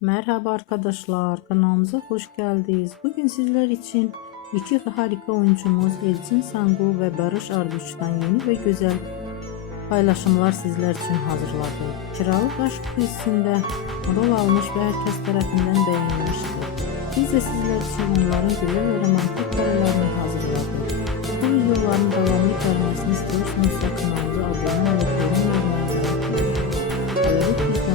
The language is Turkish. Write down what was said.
Merhaba arkadaşlar, kanalımıza hoş geldiniz. Bugün sizler için iki harika oyuncumuz Elçin Sangu ve Barış Arduç'tan yeni ve güzel paylaşımlar sizler için hazırladık. Kiralık Aşk dizisinde rol almış ve herkes tarafından beğenilmişti. Biz de sizler için onların güzel ve romantik karelerini hazırladık. Bu videoların devamlı gelmesini istiyorsanız kanalımıza abone olup yorum yapmayı unutmayın.